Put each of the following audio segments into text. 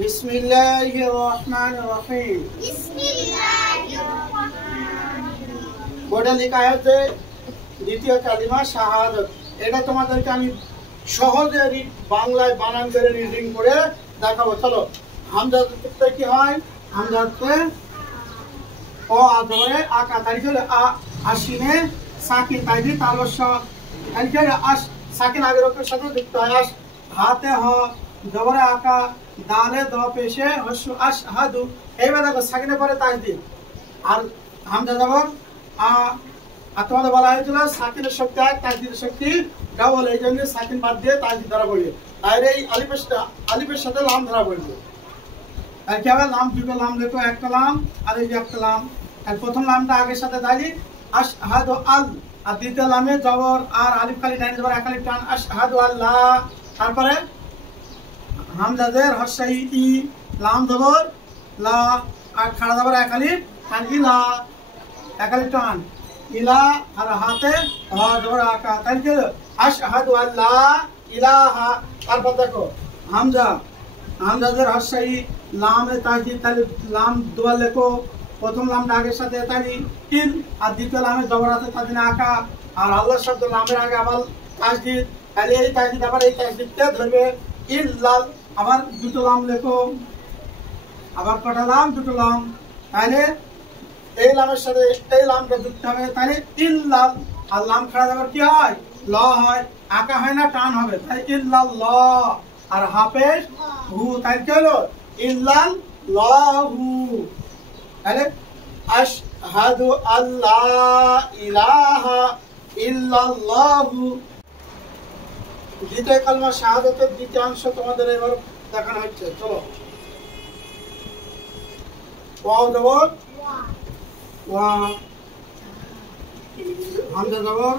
বিসমিল্লাহির রহমানির রহিম। বোর্ডে লেখা আছে দ্বিতীয় কালিমা শাহাদাত। এটা তোমাদেরকে আমি সহজে বাংলায় বানান করে রিডিং করে দেখাবো। চলো, হামজাতে কি হয়? হামজাতে ও আদরে আকা তারিখে আশিনে সাকিন তাইদি তালস্য তারিখে সাকিন আগের অক্ষরের সাথে যুক্ত হয়। হাতে হ জবরে আকা দালে দ পেশে হস্যু আশহাদু। এইবার দেখো সাকিনের পরে তাজদিদ আর হামজা জবর আর তোমাদের বলা হয়েছিল সাকিনের শক্তি এক, তাজদিদের শক্তি ডাবল। এই জন্য সাকিন বাদ দিয়ে তাজদিদ ধরা পড়বে। আর এই আলিফের সাথে লাম ধরা পড়বে। আর কি হবে? লাম দুটো লাম লেখো, একটা লাম আর এই যে একটা লাম। আর প্রথম লামটা আগের সাথে দাঁড়িয়ে আশহাদু আল, আর দ্বিতীয় লামে জবর আর আলিফ খালি ডাইনে জবর এক আলিফ টান আশহাদু আল্লাহ। তারপরে হামজাদের হর্ষাই ই, লাম জবর লা আর খাড়া জবর এক আলিফ টান ইলা, এক আলিফ টান ইলা আর হাতে হা জবর আকা তাই কি আশহাদু আল্লাহ ইলাহা। তারপর দেখো হামজাদের হর্ষাই লামে তাজদিদ তাহলে লাম দোয়া লেখো, প্রথম লামটা আগের সাথে তালি ইল আর দ্বিতীয় লামে জবর আছে তাদিনে আকা আর আল্লাহ শব্দ লামের আগে আবার তাজদিদ। তাহলে এই তাজদিদ আবার এই তাজদিদটা ধরবে ইল্লাল। আবার দুটো লাম লেখো, আবার কটা লাম? দুটো লাম। তাহলে এই লামের সাথে এই লামটা যুক্ত হবে, তাহলে ইল্লাল। আর লাম খাড়া যাবার কি হয়? ল হয়, আকা হয় না, টান হবে। তাই ইল্লাল্লাহ আর হাফেজ হু, তাই কি হলো? ইল্লাল্লাহু। তাহলে আশহাদু আল্লা ইলাহা ইল্লাল্লাহু। দ্বিতীয় কালমা শাহাদাতের দ্বিতীয় অংশ তোমাদের এবার দেখানো হচ্ছে। চলো, ওয়াও জবর ওয়া, হামজা জবর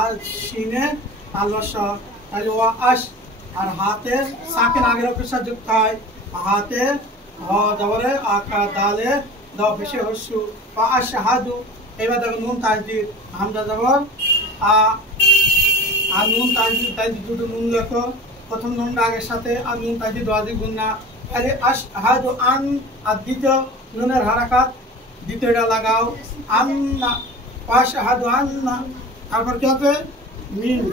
আর শিনে আল্লাহ। তাহলে ওয়া আশ আর হাতে সাকিন আগের অক্ষরের সাথে যুক্ত হয়। হাতে হ জবরে আকা দালে দ পেশে হস্যু ওয়া আশহাদু। এবার দেখো নুন তাজদিদ, হামজা জবর আর নুন তাজদিদ দুটো নুন লেখো, প্রথম নুনটা আগের সাথে আর নুন তাজদিদ ওয়াজিব গুন্না। তাহলে আশহাদু আন আর দ্বিতীয় নুনের হারাকাত দ্বিতীয়টা লাগাও আন্না আশহাদু আন্না। তারপর কি হবে? মিম,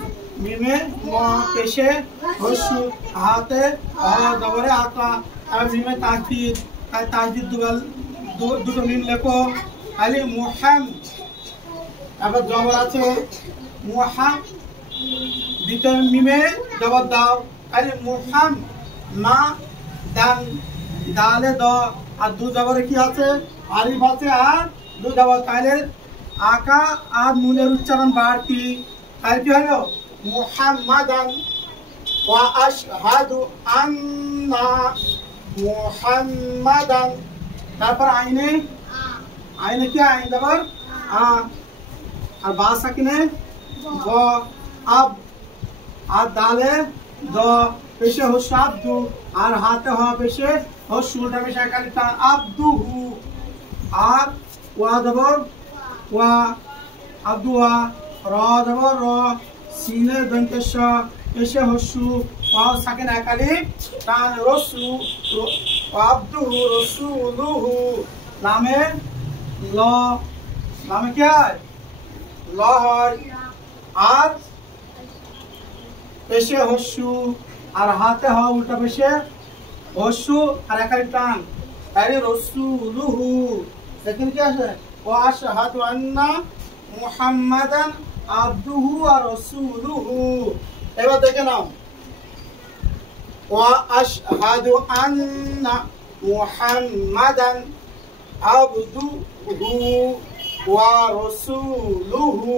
মিমে ম পেশে হস্যু হাতে হ জবরে আকা আর মিমে তাজদিদ, তাই তাজদিদ দুটো মিম লেখো। তাহলে মুহাম, তারপর জবর আছে মুহাম, দ্বিতীয় মিমে জবর দাও। তাহলে মুহাম মা দান দালে দ আর দু জবরে কি আছে? আলিফ আছে আর দু জবর। তাহলে আকা আর নুনের উচ্চারণ বাড়তি। তাহলে কি হলো? মুহাম্মাদান ওয়া আশহাদু আন্না মুহাম্মাদান। তারপর আইনে কি? আইন জবর আর বা সাকিনে ব আব আর দালে দ পেশে হস্যু আব্দু আর হাতে হ পেশে হস্যু উল্টা পেশে একালি টান আব্দুহু। আর ওয়া জবর ওয়া আব্দুয়া, র জবর র সিনে দন্তেশ পেশে হস্যু ওয়া সাকিন একালি টান রসু আব্দুহু রসুলুহু। লামে ল, লামে কি হয়? ল হয় আর পেশে হস্যু আর হাতে হ উল্টা পেশে হস্যু আর একালি টান, তাই রসুলুহু। দেখেন কি আছে? ওয়া আশহাদু আন্না মুহাম্মাদান আবদুহু ওয়া রাসূলুহু। এবার দেখে নাও, ওয়া আশহাদু আন্না মুহাম্মাদান আবদুহু ওয়া রাসূলুহু।